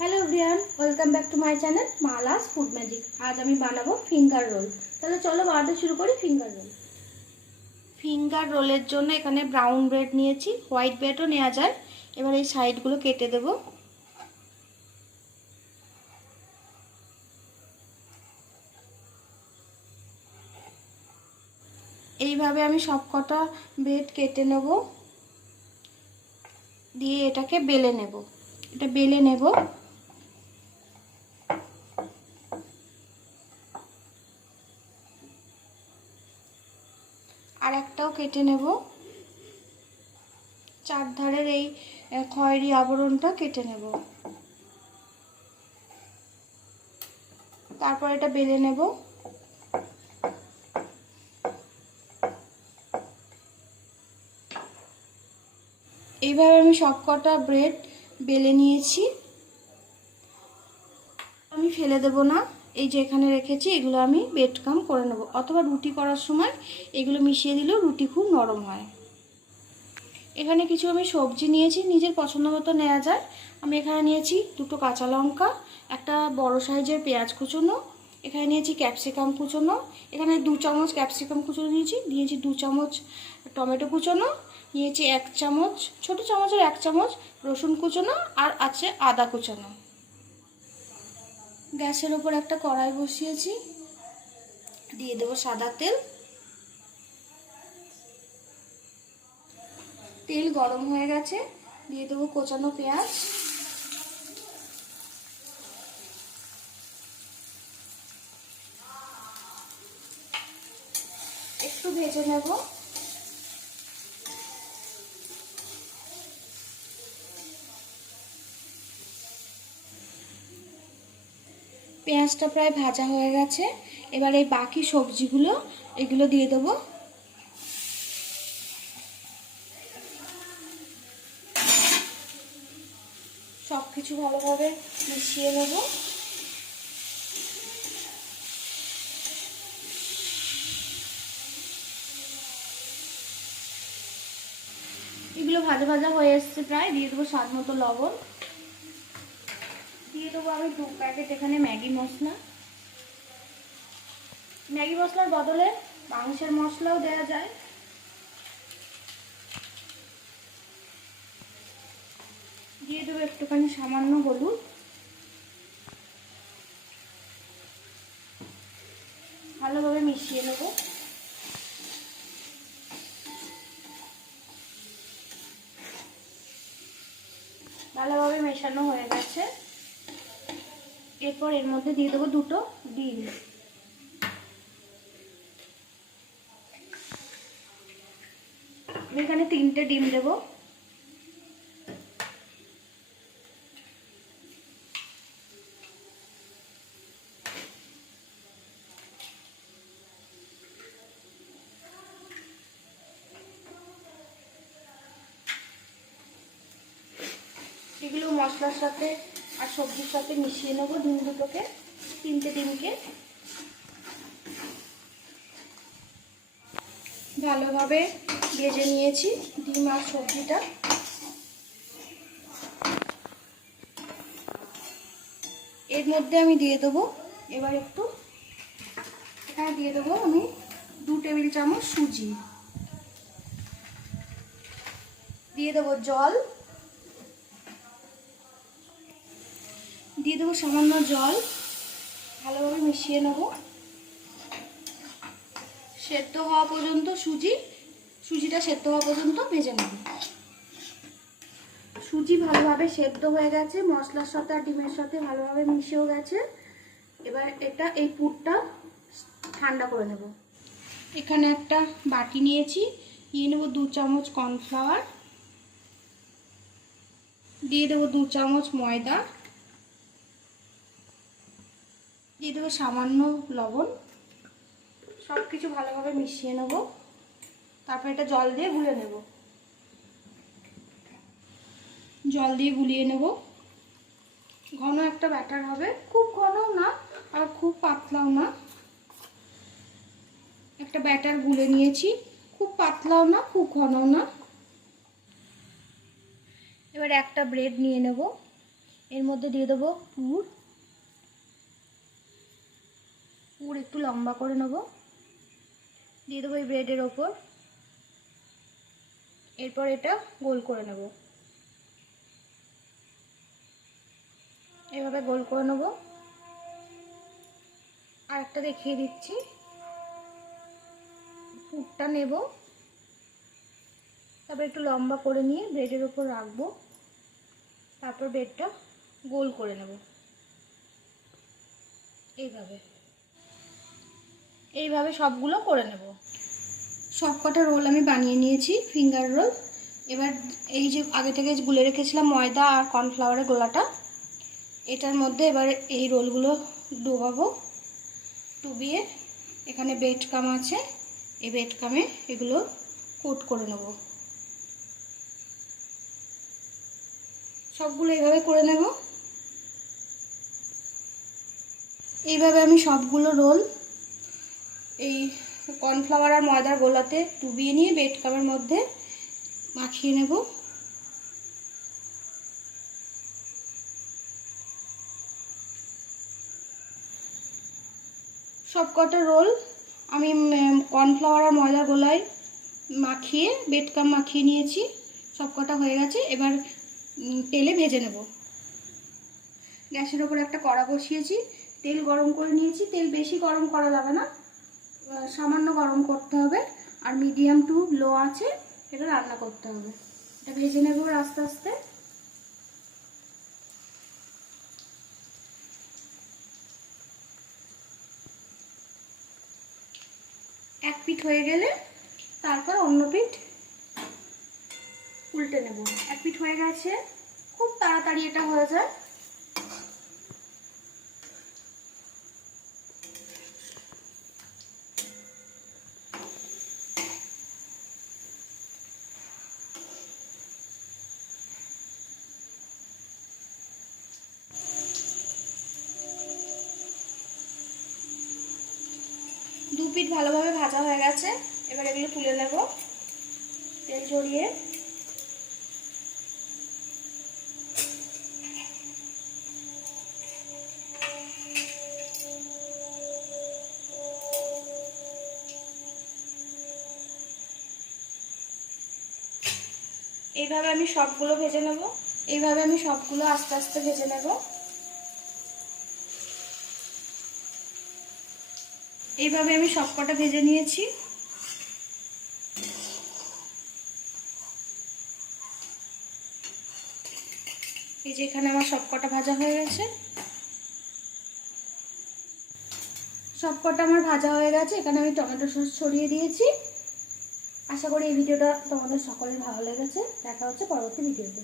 Hello everyone welcome back to my channel Mala's food magic আজ আমি বানাবো finger role তাহলে চলো বানাতে শুরু করি ফিঙ্গার রোল ফিঙ্গার রোলের জন্য এখানে ব্রাউন ব্রেড নিয়েছি হোয়াইট ব্রেডও নেওয়া যায়। এবার এই সাইডগুলো কেটে দেবো। এইভাবে আমি সব কটা ব্রেড কেটে নেব। দিয়ে এটাকে বেলে নেব। এটা বেলে নেব আর একটাও কেটে নেব। চারধারের এই খয়েরি আবরণটা কেটে নেব। তারপর এটা বেলে নেব। এইভাবে আমি সব কটা ব্রেড বেলে নিয়েছি। আমি ফেলে দেব না। এই যে এখানে রেখেছি, এগুলো আমি বেড কাম করে নেব। অথবা রুটি করার সময় এগুলো মিশিয়ে দিলেও রুটি খুব নরম হয়। এখানে কিছু আমি সবজি নিয়েছি, নিজের পছন্দ মতো নেওয়া যায়। আমি এখানে নিয়েছি দুটো কাঁচা লঙ্কা, একটা বড় সাইজের পেঁয়াজ কুচোনো, এখানে নিয়েছি ক্যাপসিকাম কুচোনো, এখানে দু চামচ ক্যাপসিকাম কুচোনো নিয়েছি নিয়েছি দু চামচ টমেটো কুচোনো, নিয়েছি এক চামচ, ছোট চামচের এক চামচ রসুন কুচোনো, আর আছে আদা কুচোনো। গ্যাসের ওপর একটা কড়াই বসিয়েছি। দিয়ে দেবো সাদা তেল। তেল গরম হয়ে গেছে। দিয়ে দেবো কোচানো পেঁয়াজ। একটু ভেজে নেব। পেঁয়াজটা প্রায় ভাজা হয়ে গেছে। এবার এই বাকি সবজিগুলো, এগুলো দিয়ে দেবো। সব কিছু ভালোভাবে মিশিয়ে নেব। এগুলো ভাজা ভাজা হয়ে এসছে প্রায়। দিয়ে দেবো স্বাদ মতো লবণ। দিয়ে দেবো আমি দু প্যাকেট এখানে ম্যাগি মশলা। ম্যাগি মশলার বদলে মাংসের মশলাও দেওয়া যায়। দিয়ে দেবো একটুখানি সামান্য হলুদ। ভালোভাবে মিশিয়ে নেব। ভালোভাবে মেশানো হয়ে গেছে। এরপর এর মধ্যে দিয়ে দেবো দুটো ডিম। এখানে তিনটে ডিম দেবো। এগুলো মশলার সাথে আর সবজির সাথে মিশিয়ে নেব ডিম দুটোকে, তিনটে ডিমকে। ভালোভাবে ভেজে নিয়েছি ডিম আর সবজিটা। এর মধ্যে আমি দিয়ে দেবো, এবার একটু হ্যাঁ দিয়ে দেবো আমি দু টেবিল চামচ সুজি। দিয়ে দেবো জল। দিয়ে দেবো সামান্য জল। ভালোভাবে মিশিয়ে নেব। সেদ্ধ হওয়া পর্যন্ত সুজি, সুজিটা সেদ্ধ হওয়া পর্যন্ত ভেজে নেব। সুজি ভালোভাবে সেদ্ধ হয়ে গেছে, মশলার সাথে আর ডিমের সাথে ভালোভাবে মিশেও গেছে। এবার এটা, এই পুরটা ঠান্ডা করে নেব। এখানে একটা বাটি নিয়েছি, নিয়ে নেব দু চামচ কর্নফ্লাওয়ার। দিয়ে দেবো দু চামচ ময়দা। দিয়ে দেবো সামান্য লবণ। সব কিছু ভালোভাবে মিশিয়ে নেব। তারপর এটা জল দিয়ে গুলে নেব। জল দিয়ে গুলিয়ে নেব। ঘন একটা ব্যাটার হবে। খুব ঘনও না আর খুব পাতলাও না। একটা ব্যাটার গুলে নিয়েছি। খুব পাতলাও না, খুব ঘনও না। এবার একটা ব্রেড নিয়ে নেব। এর মধ্যে দিয়ে দেবো পুর। পুর একটু লম্বা করে নেব। দিয়ে দেবো এই ব্রেডের ওপর। এরপর এটা গোল করে নেব। এভাবে গোল করে নেব। আর একটা দেখিয়ে দিচ্ছি। পুরটা নেব। তারপর একটু লম্বা করে নিয়ে ব্রেডের ওপর রাখব। তারপর ব্রেডটা গোল করে নেব। এইভাবে। এইভাবে সবগুলো করে নেব। সব কটা রোল আমি বানিয়ে নিয়েছি, ফিঙ্গার রোল। এবার এই যে আগে থেকে গুলে রেখেছিলাম ময়দা আর কর্নফ্লাওয়ারের গোলাটা, এটার মধ্যে এবার এই রোলগুলো ডোবাবো। ডুবিয়ে এখানে বেড কাম আছে, এই বেড কামে এগুলো কোট করে নেব। সবগুলো এইভাবে করে নেব। এইভাবে আমি সবগুলো রোল এই কর্নফ্লাওয়ার আর ময়দার গোলাতে ডুবিয়ে নিয়ে বেড কামের মধ্যে মাখিয়ে নেব। সব কটা রোল আমি কর্নফ্লাওয়ার আর ময়দার গোলায় মাখিয়ে, বেড কাম মাখিয়ে নিয়েছি। সব কটা হয়ে গেছে, এবার তেলে ভেজে নেব। গ্যাসের ওপর একটা কড়া বসিয়েছি। তেল গরম করে নিয়েছি। তেল বেশি গরম করা যাবে না। সামান্য গরম করতে হবে আর মিডিয়াম টু লো আছে এটা রান্না করতে হবে। এটা ভেজে নেব আস্তে আস্তে। এক পিঠ হয়ে গেলে তারপর অন্য পিঠ উল্টে নেব। এক পিঠ হয়ে গেছে, খুব তাড়াতাড়ি এটা হয়ে যায়। পিঠ ভালোভাবে ভাজা হয়ে গেছে। এবার এগুলো তুলে নেব। তেল ঝরিয়ে। এইভাবে আমি সবগুলো ভেজে নেব। এইভাবে আমি সবগুলো আস্তে আস্তে ভেজে নেব। এইভাবে আমি সবকটা ভেজে নিয়েছি। এই যে এখানে আমার সবকটা ভাজা হয়ে গেছে। সবকটা আমার ভাজা হয়ে গেছে। এখানে আমি টমেটো সস ছড়িয়ে দিয়েছি। আশা করি এই ভিডিওটা তোমাদের সকলের ভালো লেগেছে। দেখা হচ্ছে পরবর্তী ভিডিওতে।